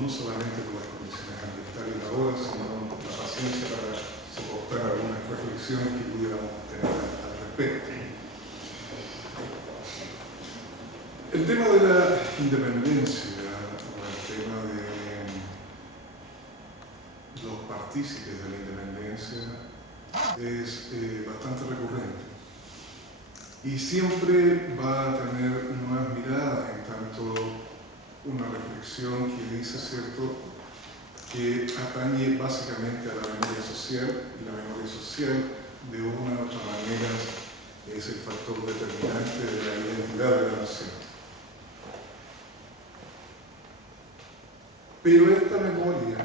no solamente por las condiciones ambientales y laborales, sino la paciencia para soportar algunas reflexiones que pudiéramos tener al respecto. El tema de la independencia, o el tema de los partícipes de la independencia, es bastante recurrente. Y siempre va a tener nuevas miradas, en tanto una reflexión que dice, ¿cierto?, que atañe básicamente a la memoria social, y la memoria social, de una u otra manera, es el factor determinante de la identidad de la nación. Pero esta memoria,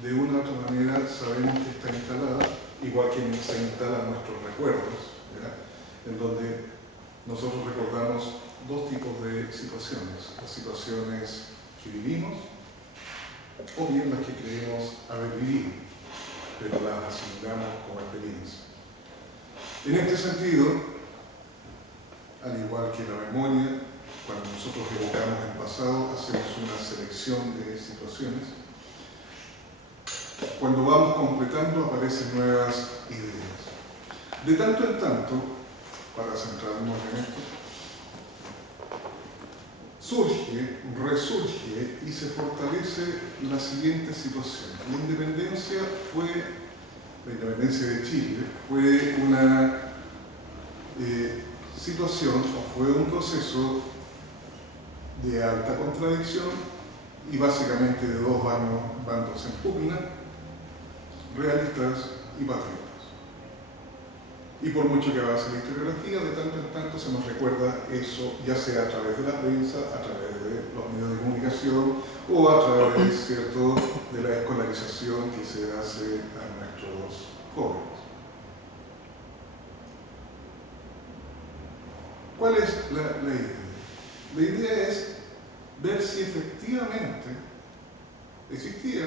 de una u otra manera, sabemos que está instalada, igual que se instalan nuestros recuerdos, ¿verdad?, en donde nosotros recordamos dos tipos de situaciones: las situaciones que vivimos o bien las que creemos haber vivido, pero las asimilamos como experiencia. En este sentido, al igual que la memoria, cuando nosotros evocamos el pasado, hacemos una selección de situaciones. Cuando vamos completando, aparecen nuevas ideas. De tanto en tanto, para centrarnos en esto, resurge y se fortalece la siguiente situación. La independencia de Chile fue una situación, o fue un proceso de alta contradicción y básicamente de dos bandos en pugna, realistas y patriotas. Y por mucho que avance la historiografía, de tanto en tanto se nos recuerda eso, ya sea a través de la prensa, a través de los medios de comunicación o a través, ¿cierto?, de la escolarización que se hace a nuestros jóvenes. ¿Cuál es la idea? La idea es ver si efectivamente existía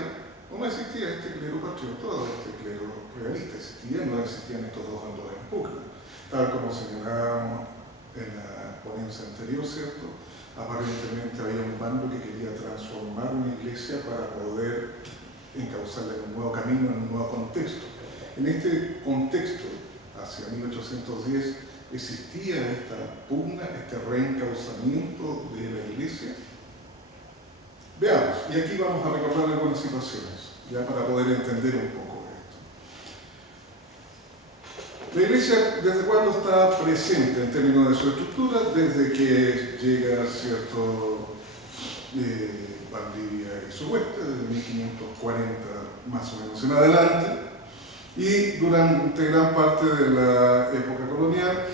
o no existía este clero patriota o este clero realista. ¿Existían o no existían estos dos bandos en pugna? Tal como señalábamos en la ponencia anterior, ¿cierto?, aparentemente había un bando que quería transformar una iglesia para poder encauzarla en un nuevo camino, en un nuevo contexto. En este contexto, hacia 1810, existía esta pugna, este reencauzamiento de la iglesia. Veamos, y aquí vamos a recordar algunas situaciones, ya para poder entender un poco esto. La iglesia, ¿desde cuándo está presente en términos de su estructura? Desde que llega, ¿cierto?, Valdivia y su hueste, desde 1540 más o menos en adelante, y durante gran parte de la época colonial,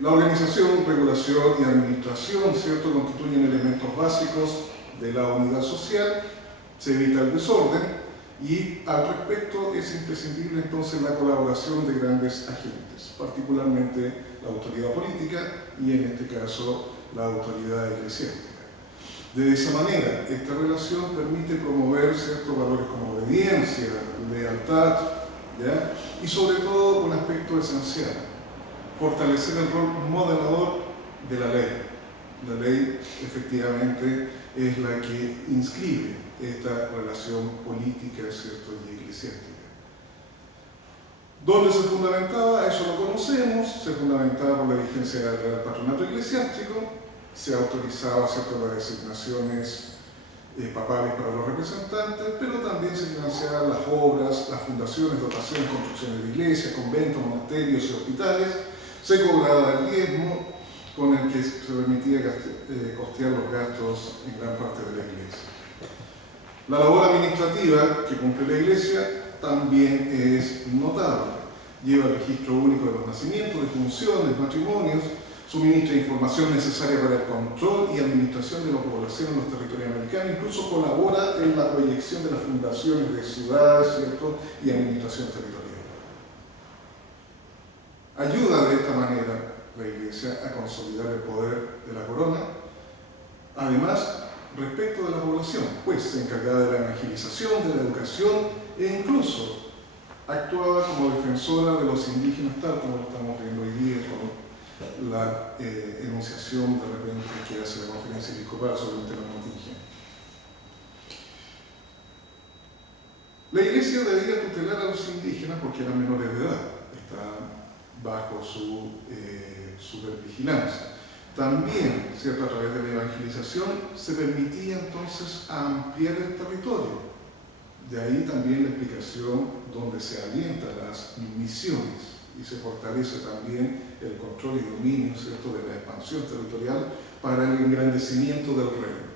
la organización, regulación y administración, ¿cierto?, constituyen elementos básicos de la unidad social. Se evita el desorden y al respecto es imprescindible entonces la colaboración de grandes agentes, particularmente la autoridad política y en este caso la autoridad eclesiástica. De esa manera, esta relación permite promover ciertos valores como obediencia, lealtad, ¿ya?, y sobre todo un aspecto esencial: fortalecer el rol moderador de la ley. La ley, efectivamente, es la que inscribe esta relación política, ¿cierto?, y eclesiástica. ¿Dónde se fundamentaba? Eso lo conocemos. Se fundamentaba por la vigencia del patronato eclesiástico. Se autorizaba, ¿cierto?, las designaciones papales para los representantes, pero también se financiaban las obras, las fundaciones, dotaciones, construcciones de iglesias, conventos, monasterios y hospitales. Se cobraba el diezmo, con el que se permitía costear los gastos en gran parte de la iglesia. La labor administrativa que cumple la iglesia también es notable. Lleva el registro único de los nacimientos, defunciones, matrimonios, suministra información necesaria para el control y administración de la población en los territorios americanos, incluso colabora en la proyección de las fundaciones de ciudades, ¿cierto?, y administración territorial. Ayuda de esta manera la Iglesia a consolidar el poder de la corona. Además, respecto de la población, pues se encargaba de la evangelización, de la educación e incluso actuaba como defensora de los indígenas, tal como lo estamos viendo hoy día con la enunciación de repente que hace la conferencia episcopal sobre el tema indígena. La Iglesia debía tutelar a los indígenas porque eran menores de edad, estaban bajo su supervigilancia. También, ¿cierto?, a través de la evangelización se permitía entonces ampliar el territorio. De ahí también la explicación donde se alientan las misiones y se fortalece también el control y dominio, ¿cierto?, de la expansión territorial para el engrandecimiento del reino.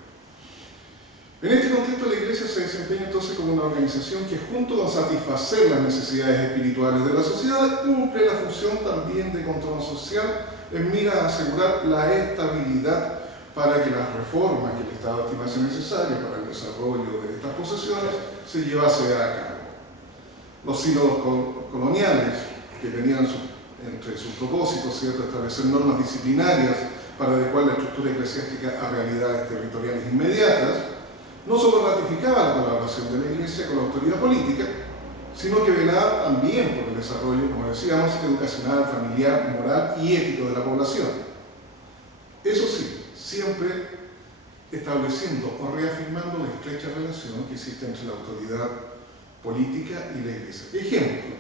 En este contexto, la Iglesia se desempeña entonces como una organización que, junto con satisfacer las necesidades espirituales de la sociedad, cumple la función también de control social en mira a asegurar la estabilidad para que las reformas que el Estado estimase necesarias para el desarrollo de estas posesiones se llevase a cabo. Los sínodos coloniales, que tenían entre sus propósitos, ¿cierto?, establecer normas disciplinarias para adecuar la estructura eclesiástica a realidades territoriales inmediatas, no solo ratificaba la colaboración de la Iglesia con la autoridad política, sino que velaba también por el desarrollo, como decíamos, educacional, familiar, moral y ético de la población. Eso sí, siempre estableciendo o reafirmando la estrecha relación que existe entre la autoridad política y la Iglesia. Ejemplo,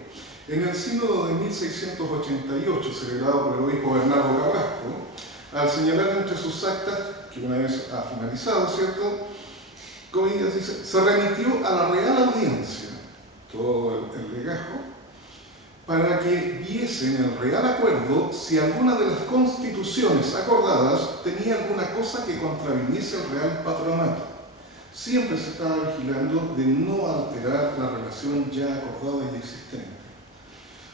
en el sínodo de 1688, celebrado por el obispo Bernardo Carrasco, al señalar entre sus actas, que una vez ha finalizado, ¿cierto?, comillas, dice, se remitió a la Real Audiencia todo el legajo para que viesen el real acuerdo si alguna de las constituciones acordadas tenía alguna cosa que contraviniese el real patronato. Siempre se estaba vigilando de no alterar la relación ya acordada y existente.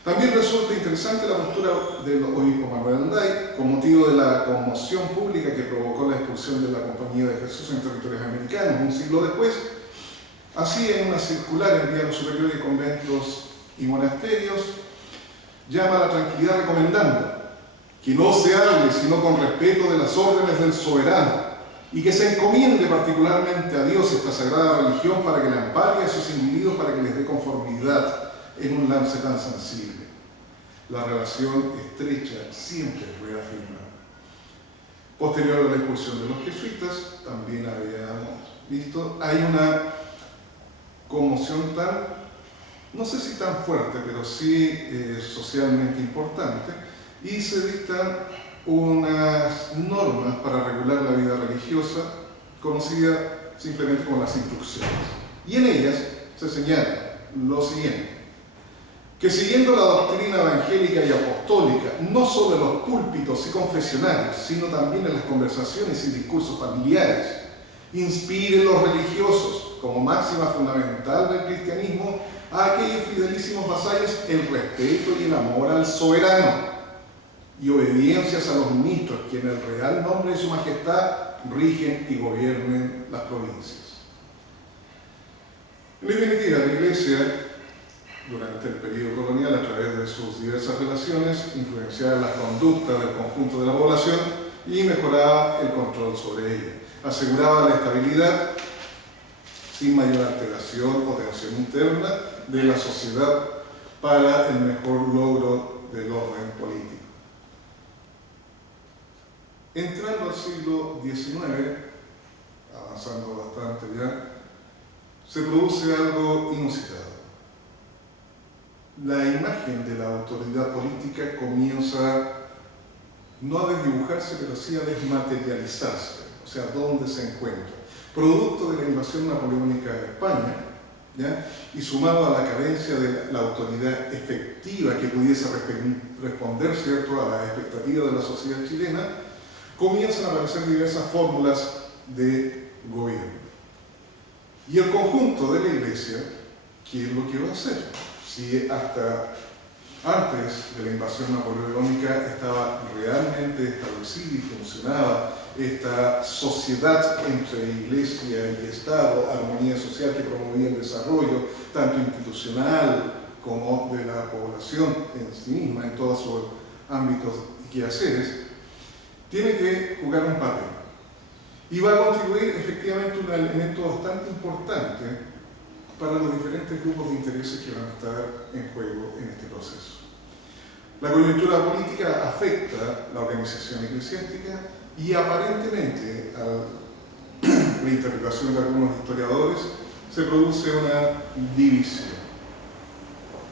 También resulta interesante la postura del obispo Manuel Anday con motivo de la conmoción pública que provocó la expulsión de la Compañía de Jesús en territorios americanos un siglo después. Así, en una circular enviada a los superiores de conventos y monasterios, llama a la tranquilidad recomendando que no se hable sino con respeto de las órdenes del soberano y que se encomiende particularmente a Dios esta sagrada religión para que la ampare a sus individuos para que les dé conformidad en un lance tan sensible. La relación estrecha siempre reafirmada. Posterior a la expulsión de los jesuitas, también habíamos visto, hay una conmoción tan, no sé si tan fuerte, pero sí socialmente importante, y se dictan unas normas para regular la vida religiosa, conocida simplemente como las instrucciones. Y en ellas se señala lo siguiente: que siguiendo la doctrina evangélica y apostólica, no solo en los púlpitos y confesionarios, sino también en las conversaciones y discursos familiares, inspire los religiosos, como máxima fundamental del cristianismo, a aquellos fidelísimos vasallos el respeto y el amor al soberano, y obediencias a los ministros, que en el real nombre de su majestad rigen y gobiernen las provincias. En definitiva, la Iglesia, durante el periodo colonial, a través de sus diversas relaciones, influenciaba las conductas del conjunto de la población y mejoraba el control sobre ella. Aseguraba la estabilidad, sin mayor alteración o tensión interna, de la sociedad para el mejor logro del orden político. Entrando al siglo XIX, avanzando bastante ya, se produce algo inusitado. La imagen de la autoridad política comienza no a desdibujarse, pero sí a desmaterializarse, o sea, ¿dónde se encuentra? Producto de la invasión napoleónica de España, ¿ya?, y sumado a la carencia de la autoridad efectiva que pudiese responder, ¿cierto?, a las expectativas de la sociedad chilena, comienzan a aparecer diversas fórmulas de gobierno. Y el conjunto de la Iglesia, ¿qué es lo que va a hacer? Si hasta antes de la invasión napoleónica estaba realmente establecida y funcionaba esta sociedad entre Iglesia y Estado, armonía social que promovía el desarrollo, tanto institucional como de la población en sí misma, en todos sus ámbitos y quehaceres, tiene que jugar un papel. Y va a contribuir efectivamente un elemento bastante importante para los diferentes grupos de intereses que van a estar en juego en este proceso. La coyuntura política afecta la organización eclesiástica y aparentemente, a la interpretación de algunos historiadores, se produce una división.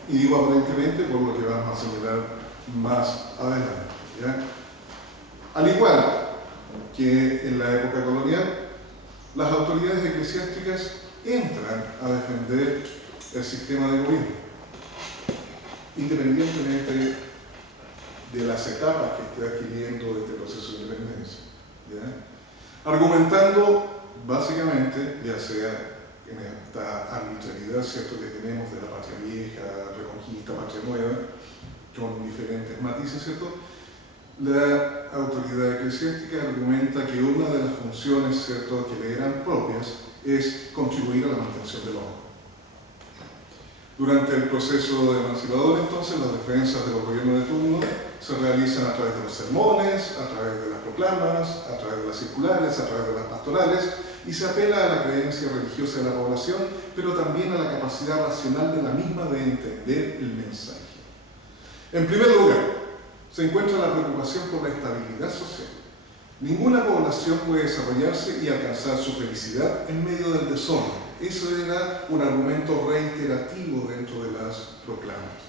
Y digo aparentemente por lo que vamos a señalar más adelante, ¿ya? Al igual que en la época colonial, las autoridades eclesiásticas entran a defender el sistema de gobierno, independientemente de las etapas que esté adquiriendo este proceso de independencia, ¿ya? Argumentando básicamente, ya sea en esta arbitrariedad, ¿cierto?, que tenemos de la patria vieja, reconquista, patria nueva, con diferentes matices, ¿cierto? La autoridad eclesiástica argumenta que una de las funciones, ¿cierto?, que le eran propias es contribuir a la mantención del orden. Durante el proceso emancipador, entonces, las defensas de los gobiernos de turno se realizan a través de los sermones, a través de las proclamas, a través de las circulares, a través de las pastorales, y se apela a la creencia religiosa de la población, pero también a la capacidad racional de la misma de entender el mensaje. En primer lugar, se encuentra la preocupación por la estabilidad social. Ninguna población puede desarrollarse y alcanzar su felicidad en medio del desorden. Eso era un argumento reiterativo dentro de las proclamas.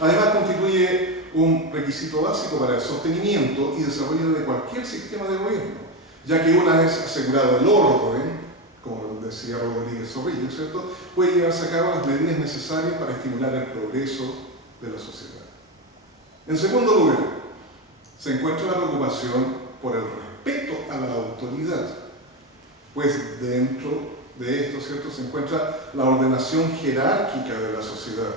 Además, constituye un requisito básico para el sostenimiento y desarrollo de cualquier sistema de gobierno, ya que una vez asegurado el orden, como decía Rodríguez Zorrillo, ¿cierto?, puede llevarse a cabo las medidas necesarias para estimular el progreso de la sociedad. En segundo lugar, se encuentra la preocupación por el respeto a la autoridad, pues dentro de esto, ¿cierto?, se encuentra la ordenación jerárquica de la sociedad.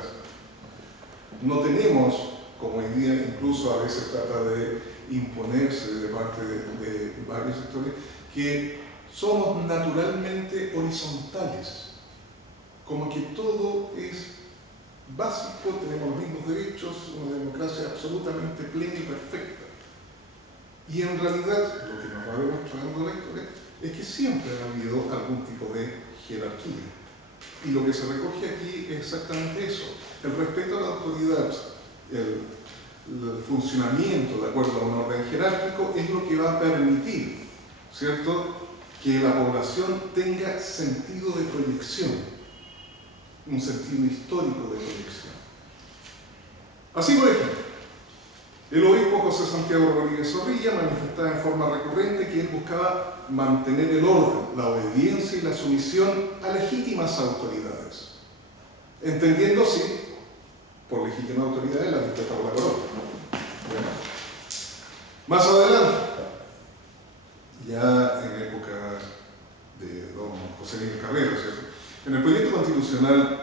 No tenemos, como hoy día incluso a veces trata de imponerse de parte de varios sectores, que somos naturalmente horizontales, como que todo es básico, tenemos los mismos derechos, una democracia absolutamente plena y perfecta. Y en realidad, lo que nos va demostrando la historia es que siempre ha habido algún tipo de jerarquía. Y lo que se recoge aquí es exactamente eso. El respeto a la autoridad, el funcionamiento de acuerdo a un orden jerárquico es lo que va a permitir, ¿cierto?, que la población tenga sentido de proyección, un sentido histórico de proyección. Así, por ejemplo, el obispo José Santiago Rodríguez Zorrilla manifestaba en forma recurrente que él buscaba mantener el orden, la obediencia y la sumisión a legítimas autoridades, entendiendo así por legítima autoridad la dictadura de la corona. Bueno. Más adelante, ya en época de don José Miguel Carrera, ¿cierto?, en el proyecto constitucional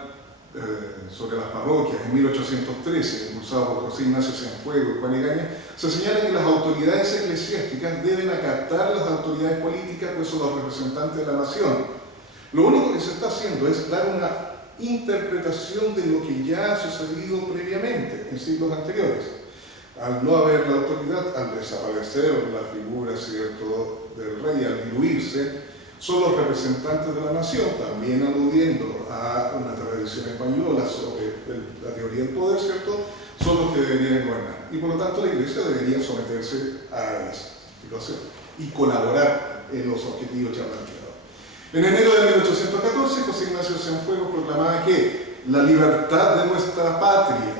sobre las parroquias en 1813, impulsado por José Ignacio Cienfuegos y Juan Egaña, se señala que las autoridades eclesiásticas deben acatar las autoridades políticas, pues son los representantes de la nación. Lo único que se está haciendo es dar una interpretación de lo que ya ha sucedido previamente en siglos anteriores. Al no haber la autoridad, al desaparecer la figura, ¿cierto?, del rey, al diluirse, son los representantes de la nación, también aludiendo a una tradición española sobre la teoría del poder, ¿cierto?, son los que deberían gobernar. Y por lo tanto la Iglesia debería someterse a esa situación y colaborar en los objetivos ya planteados. En enero de 1814, José Ignacio Cienfuegos proclamaba que la libertad de nuestra patria,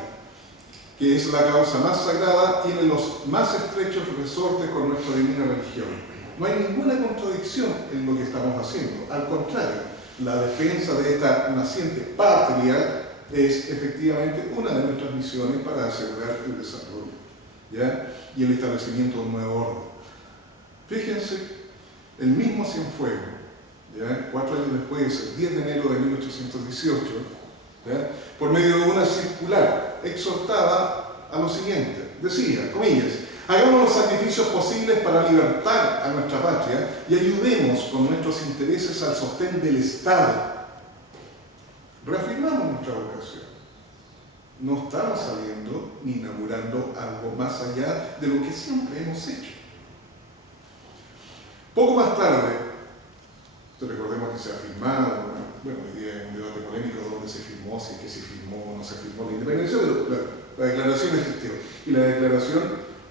que es la causa más sagrada, tiene los más estrechos resortes con nuestra divina religión. No hay ninguna contradicción en lo que estamos haciendo. Al contrario, la defensa de esta naciente patria es efectivamente una de nuestras misiones para asegurar el desarrollo, ¿ya?, y el establecimiento de un nuevo orden. Fíjense, el mismo Cienfuegos, ¿ya?, 4 años después, el 10 de enero de 1818, ¿ya?, por medio de una circular, exhortaba a lo siguiente, decía, comillas: hagamos los sacrificios posibles para libertar a nuestra patria y ayudemos con nuestros intereses al sostén del Estado. Reafirmamos nuestra vocación. No estamos saliendo ni inaugurando algo más allá de lo que siempre hemos hecho. Poco más tarde, recordemos que se ha firmado, bueno, hoy día hay un debate polémico donde se firmó, si es que se firmó o no se firmó la independencia, pero la declaración existió. Y la declaración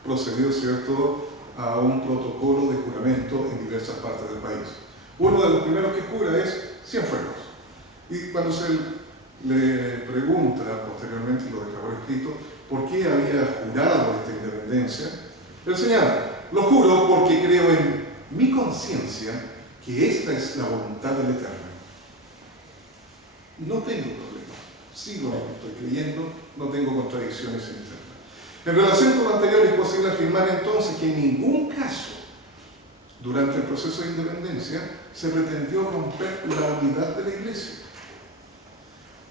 procedió, ¿cierto?, a un protocolo de juramento en diversas partes del país. Uno de los primeros que jura es Cienfuegos. Y cuando se le pregunta posteriormente, y lo deja por escrito, por qué había jurado esta independencia, él señala: lo juro porque creo en mi conciencia que esta es la voluntad del Eterno. No tengo problema, sigo lo que estoy creyendo, no tengo contradicciones internas. En relación con lo anterior, es posible afirmar entonces que en ningún caso, durante el proceso de independencia, se pretendió romper la unidad de la Iglesia.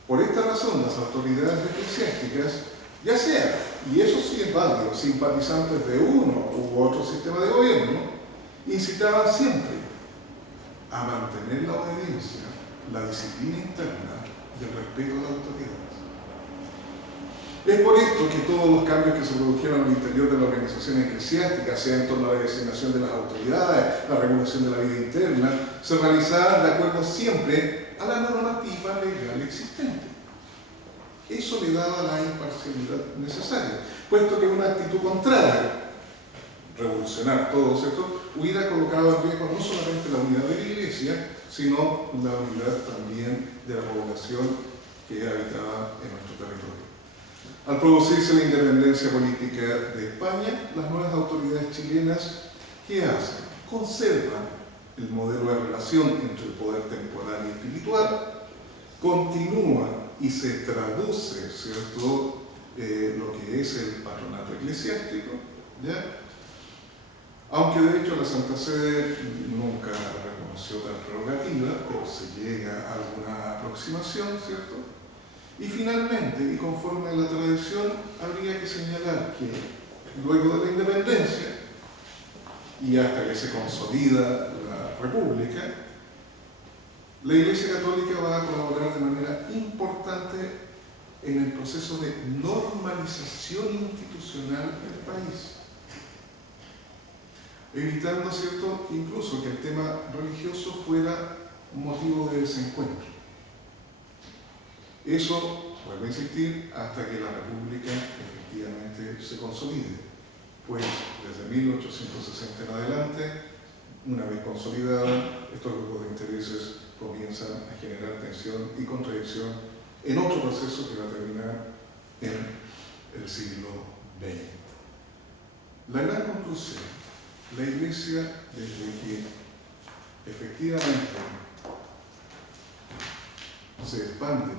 Por esta razón, las autoridades eclesiásticas, ya sea, y eso sí es válido, simpatizantes de uno u otro sistema de gobierno, incitaban siempre a mantener la obediencia, la disciplina interna y el respeto a la autoridad. Es por esto que todos los cambios que se produjeron al interior de la organización eclesiástica, sea en torno a la designación de las autoridades, la regulación de la vida interna, se realizaban de acuerdo siempre a la normativa legal existente. Eso le daba la imparcialidad necesaria, puesto que una actitud contraria, revolucionar todo esto, hubiera colocado en riesgo no solamente la unidad de la Iglesia, sino la unidad también de la población que habitaba en nuestro territorio. Al producirse la independencia política de España, las nuevas autoridades chilenas, ¿qué hacen? Conservan el modelo de relación entre el poder temporal y espiritual, continúa y se traduce, ¿cierto?, lo que es el patronato eclesiástico, ¿ya? Aunque de hecho la Santa Sede nunca reconoció tal prerrogativa, pero se llega a alguna aproximación, ¿cierto? Y finalmente, y conforme a la tradición, habría que señalar que luego de la independencia y hasta que se consolida la República, la Iglesia Católica va a colaborar de manera importante en el proceso de normalización institucional del país, evitando, ¿cierto?, incluso que el tema religioso fuera motivo de desencuentro. Eso, vuelvo a insistir, hasta que la República efectivamente se consolide. Pues desde 1860 en adelante, una vez consolidada, estos grupos de intereses comienzan a generar tensión y contradicción en otro proceso que va a terminar en el siglo XX. La gran conclusión: la Iglesia, desde que efectivamente se expande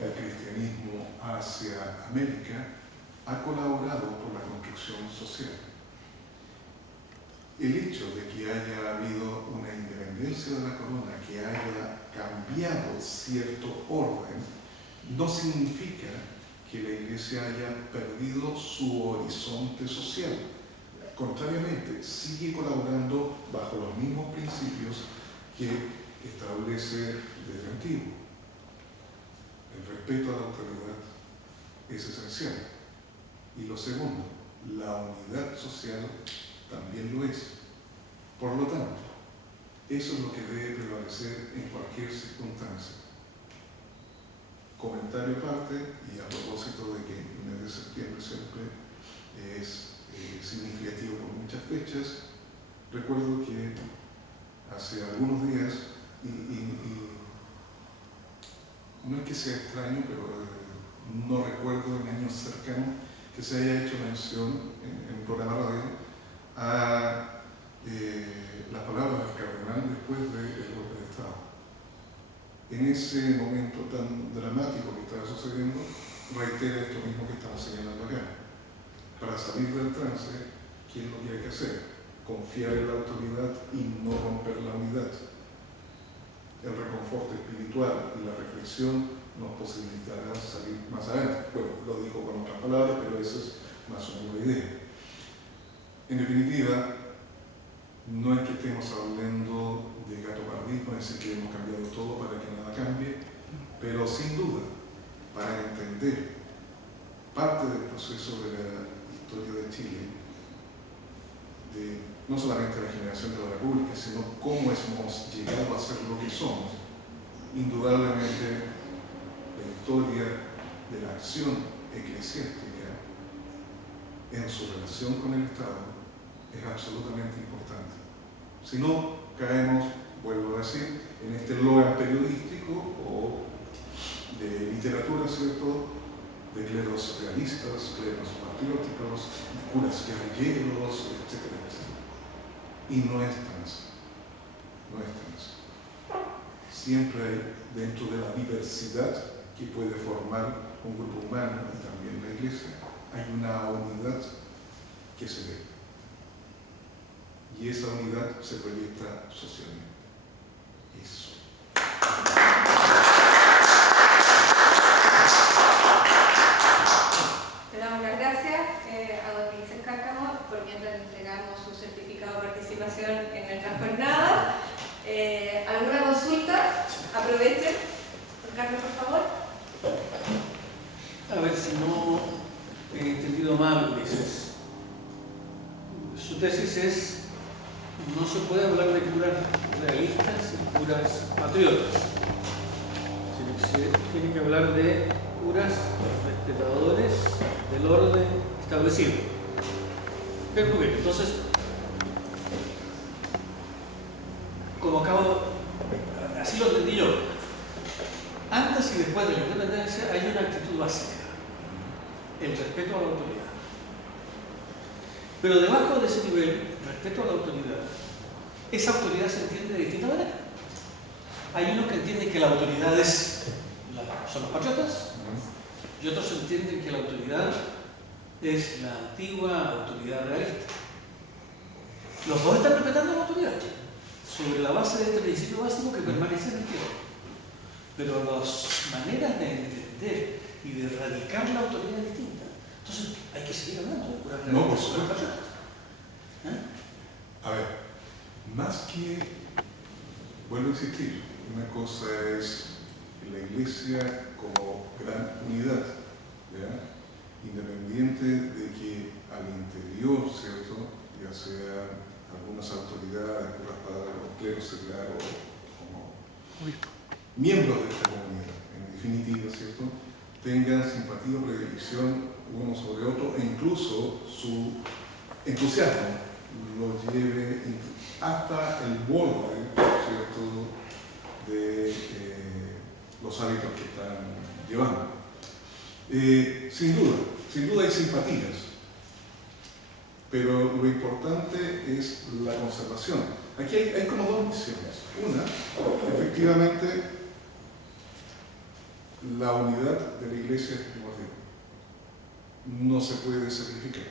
el cristianismo hacia América, ha colaborado por la construcción social. El hecho de que haya habido una independencia de la corona, que haya cambiado cierto orden, no significa que la Iglesia haya perdido su horizonte social. Contrariamente, sigue colaborando bajo los mismos principios que establece desde antiguo. El respeto a la autoridad es esencial. Y lo segundo, la unidad social también lo es. Por lo tanto, eso es lo que debe prevalecer en cualquier circunstancia. Comentario aparte, y a propósito de que el mes de septiembre siempre es significativo por muchas fechas, recuerdo que hace algunos días, no es que sea extraño, pero no recuerdo en años cercanos que se haya hecho mención en un programa radio a las palabras del cardenal después del golpe de Estado. En ese momento tan dramático que estaba sucediendo, reitera esto mismo que estamos señalando acá. Para salir del trance, ¿qué es lo que hay que hacer? Confiar en la autoridad y no romper la unidad. El reconforto espiritual y la reflexión nos posibilitará salir más adelante. Bueno, lo dijo con otras palabras, pero esa es más o menos la idea. En definitiva, no es que estemos hablando de gatopardismo, es decir, que hemos cambiado todo para que nada cambie, pero sin duda, para entender parte del proceso de la historia de Chile, de no solamente la generación de la República, sino cómo hemos llegado a ser lo que somos, indudablemente la historia de la acción eclesiástica en su relación con el Estado es absolutamente importante. Si no, caemos, vuelvo a decir, en este eslogan periodístico de cleros realistas, cleros patrióticos, curas guerrilleros, etcétera, etcétera. Y no es tan así. No es tan así. Siempre hay, dentro de la diversidad que puede formar un grupo humano y también la Iglesia, hay una unidad que se ve. Y esa unidad se proyecta socialmente. Eso. Le damos las gracias a don Vicente Cárcamo por mientras le entregamos su certificado de participación en nuestra jornada. ¿Alguna consulta? Aprovechen. Don Carlos, por favor. A ver si no he entendido mal, Ulises. Su tesis es: no se puede hablar de curas realistas y curas patriotas, sino que se tiene que hablar de curas respetadores del orden establecido. Pero muy bien, entonces, como acabo, así lo entendí yo, antes y después de la independencia hay una actitud básica: el respeto a la autoridad. Pero debajo de ese nivel, respeto a la autoridad, esa autoridad se entiende de distinta manera. Hay unos que entienden que la autoridad son los patriotas, y otros entienden que la autoridad es la antigua autoridad realista. Los dos están respetando la autoridad sobre la base de este principio básico que permanece en el tiempo. Pero las maneras de entender y de erradicar la autoridad es distinta. Entonces hay que seguir hablando de curar la No, por autoridad. supuesto. A ver, más que, vuelvo a insistir, una cosa es la Iglesia como gran unidad, ¿ya? Independiente de que al interior, ¿cierto?, ya sea algunas autoridades, curas padres, o clero seglar, o como miembros de esta comunidad, en definitiva, ¿cierto?, tengan simpatía o predilección uno sobre otro, e incluso su entusiasmo lo lleve hasta el borde, ¿cierto?, de los hábitos que están llevando. Sin duda hay simpatías, pero lo importante es la conservación. Aquí hay como dos misiones. Una, efectivamente, la unidad de la Iglesia es primordial. No se puede sacrificar.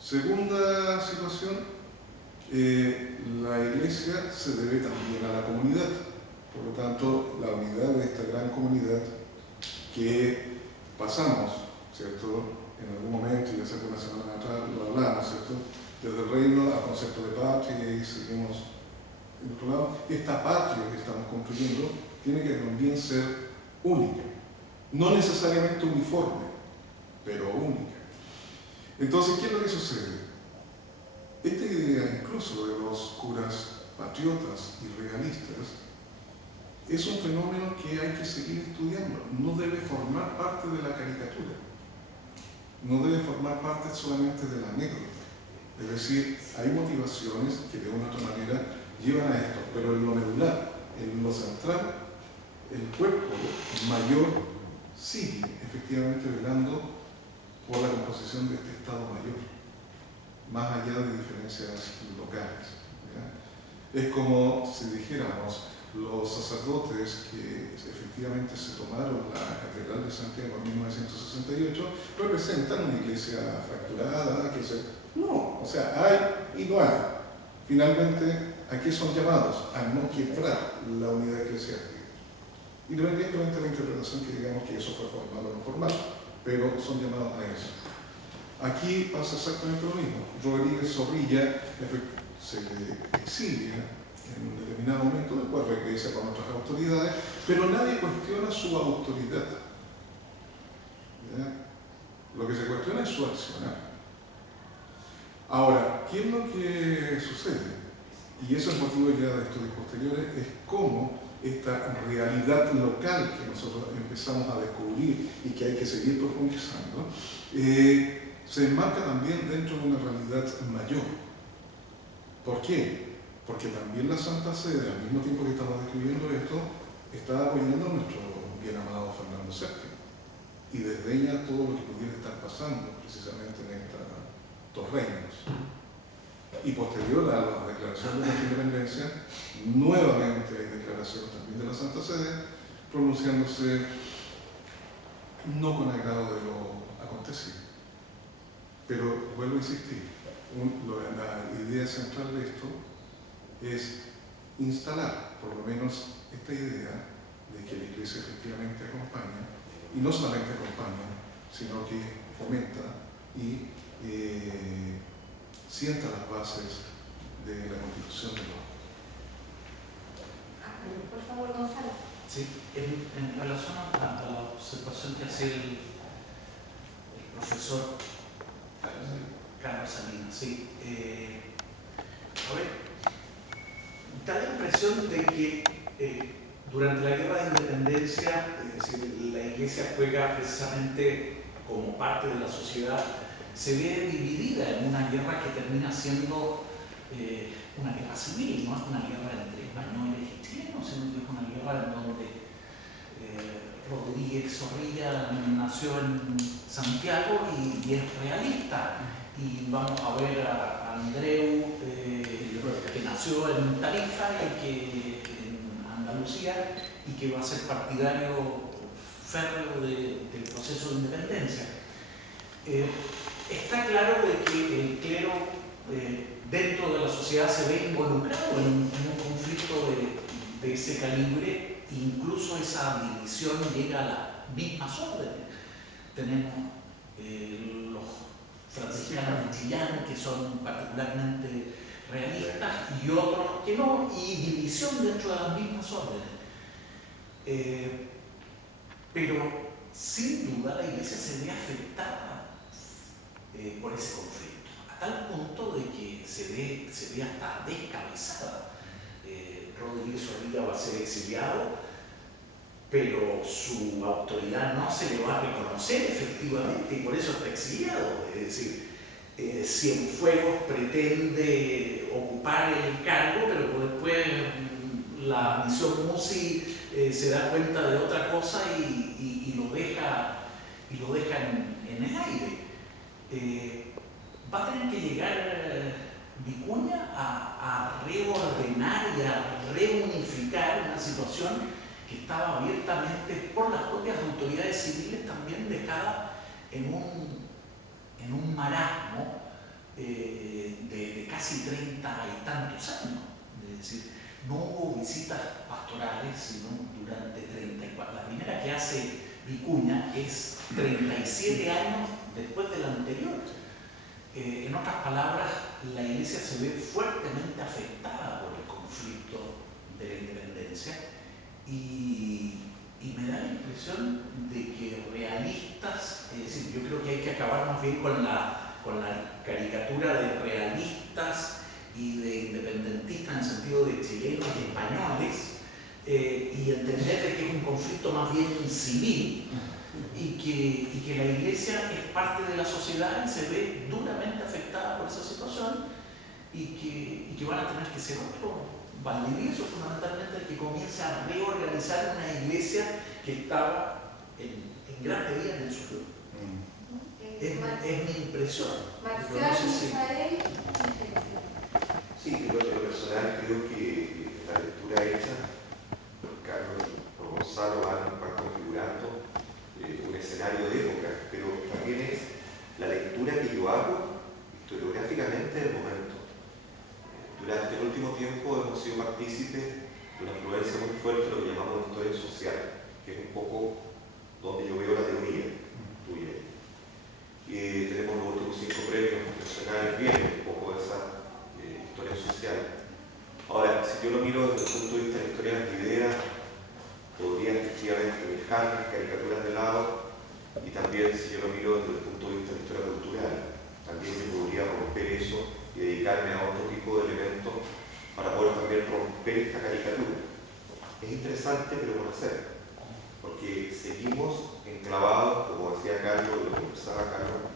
Segunda situación, la Iglesia se debe también a la comunidad. Por lo tanto, la unidad de esta gran comunidad que pasamos, ¿cierto?, en algún momento, y hace una semana atrás lo hablamos, ¿cierto?, desde el reino al concepto de patria, y seguimos en otro lado. Esta patria que estamos construyendo tiene que también ser única, no necesariamente uniforme, pero única. Entonces, ¿qué es lo que sucede? Esta idea incluso de los curas patriotas y realistas es un fenómeno que hay que seguir estudiando. No debe formar parte de la caricatura, no debe formar parte solamente de la anécdota. Es decir, hay motivaciones que de una u otra manera llevan a esto, pero en lo medular, en lo central, el cuerpo mayor sigue efectivamente velando por la composición de este Estado mayor, más allá de diferencias locales, ¿ya? Es como si dijéramos, los sacerdotes que efectivamente se tomaron la Catedral de Santiago en 1968 representan una iglesia fracturada, no, o sea, hay y no hay. Finalmente, ¿a qué son llamados? A no quebrar la unidad eclesiástica. Independientemente de la interpretación que digamos que eso fue formal o no formal, pero son llamados a eso. Aquí pasa exactamente lo mismo. Rodríguez Zorrilla se le exilia en un determinado momento, después regresa con otras autoridades, pero nadie cuestiona su autoridad. ¿Ya? Lo que se cuestiona es su accionar. Ahora, ¿qué es lo que sucede? Y eso es motivo ya de estudios posteriores, es cómo esta realidad local que nosotros empezamos a descubrir y que hay que seguir profundizando, se enmarca también dentro de una realidad mayor. ¿Por qué? Porque también la Santa Sede, al mismo tiempo que estamos describiendo esto, está apoyando a nuestro bien amado Fernando VII. y desdeña todo lo que pudiera estar pasando precisamente en estos reinos. Y posterior a la declaración de la independencia, nuevamente hay declaraciones también de la Santa Sede, pronunciándose no con agrado de lo acontecido. Pero vuelvo a insistir, la idea central de esto es instalar, por lo menos, esta idea de que la Iglesia efectivamente acompaña, y no solamente acompaña, sino que fomenta y sienta las bases de la constitución de los. Por favor, Gonzalo. Sí, en relación a la observación que hace el profesor Carlos Salinas, sí. A ver, da la impresión de que durante la Guerra de Independencia, la Iglesia juega precisamente como parte de la sociedad, se ve dividida en una guerra que termina siendo una guerra civil, no es una guerra entre españoles y chilenos, sino que es una guerra en donde Rodríguez Zorrilla nació en Santiago y es realista. Y vamos a ver a Andreu, que nació en Tarifa y que en Andalucía, y que va a ser partidario férreo del proceso de independencia. Está claro de que el clero dentro de la sociedad se ve involucrado en un conflicto de ese calibre, incluso esa división llega a las mismas órdenes. Tenemos los franciscanos de Chillán, que son particularmente realistas, y otros que no, y división dentro de las mismas órdenes. Pero sin duda la Iglesia se ve afectada por ese conflicto, a tal punto de que se ve hasta descabezada. Rodríguez Zorrilla va a ser exiliado, pero su autoridad no se le va a reconocer efectivamente, y por eso está exiliado. Es decir, Cienfuegos pretende ocupar el cargo, pero después la misión Musi se da cuenta de otra cosa y lo deja en el aire. Va a tener que llegar Vicuña a reordenar y a reunificar una situación que estaba abiertamente por las propias autoridades civiles también dejada en un marasmo de casi 30 y tantos años. Es decir, no hubo visitas pastorales sino durante 34. La primera que hace Vicuña es 37 años después de la anterior. En otras palabras, la Iglesia se ve fuertemente afectada por el conflicto de la independencia y me da la impresión de que realistas, es decir, yo creo que hay que acabar más bien con la caricatura de realistas y de independentistas en el sentido de chilenos y españoles, y entender de que es un conflicto más bien civil y que la Iglesia es parte de la sociedad y se ve duramente afectada por esa situación y que van a tener que ser otro Valdivieso fundamentalmente el que comience a reorganizar una Iglesia que estaba en gran medida en el suelo. Es mi impresión. Marcial, Misael, Sí, en lo personal creo que la lectura hecha por Carlos y por Gonzalo van configurando un escenario de época, pero también es la lectura que yo hago historiográficamente del momento. Durante el último tiempo hemos sido partícipes de una influencia muy fuerte de lo que llamamos historia social, que es un poco donde yo veo la teoría tuya. Tenemos los últimos 5 premios nacionales, vienen un poco de esa historia social. Ahora, si yo lo miro desde el punto de vista de la historia de las ideas, podría efectivamente dejar las caricaturas de lado, y también si yo lo miro desde el punto de vista de la historia cultural, también yo podría romper eso y dedicarme a otro tipo de elementos para poder también romper esta caricatura. Es interesante, pero por hacer, porque seguimos enclavados, como decía Carlos, lo que conversaba Carlos,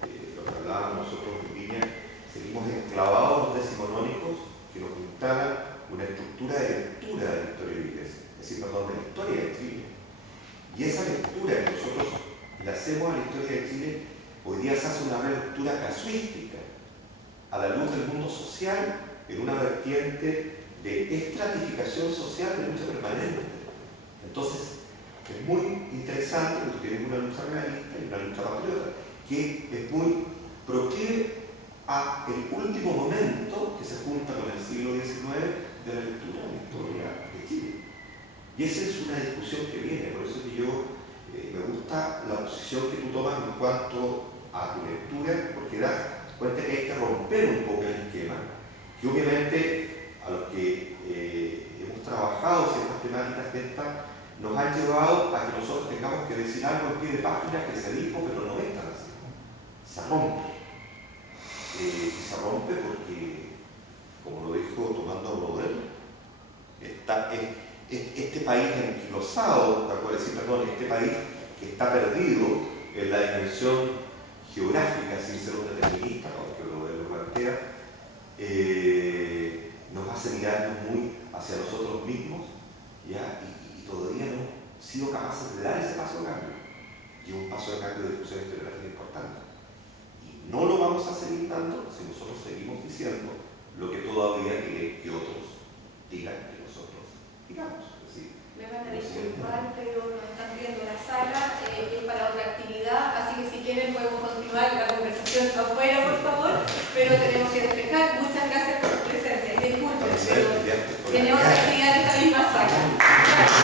lo que hablábamos nosotros en línea, seguimos enclavados en los decimonónicos que nos instalan una estructura de lectura de la historia de la Iglesia, es decir, perdón, de la historia de Chile. Y esa lectura que nosotros hacemos a la historia de Chile, hoy día se hace una relectura casuística a la luz del mundo social en una vertiente de estratificación social de lucha permanente. Entonces, es muy interesante porque tienes una lucha realista y una lucha patriota, que es muy proclive a el último momento que se junta con el siglo XIX de la lectura de la historia de Chile. Y esa es una discusión que viene, por eso que yo me gusta la posición que tú tomas en cuanto a tu lectura, porque das cuenta que hay que romper un poco el esquema, que obviamente a los que hemos trabajado ciertas temáticas de estas nos han llevado a que nosotros tengamos que decir algo en pie de página que se dijo, pero no es tan así. Se rompe. Se rompe porque, como lo dijo Tomando Brodel, este país anquilosado, este país que está perdido en la dimensión geográfica, sin ser un determinista, aunque Brodel lo plantea, nos hace mirarnos muy hacia nosotros mismos, ¿ya? Y todavía no hemos sido capaces de dar ese paso de cambio. Y un paso de cambio de discusión historiográfica importante. Y no lo vamos a seguir dando si nosotros seguimos diciendo lo que todavía quiere que otros digan que nosotros digamos. Me van a disculpar, pero nos están viendo la sala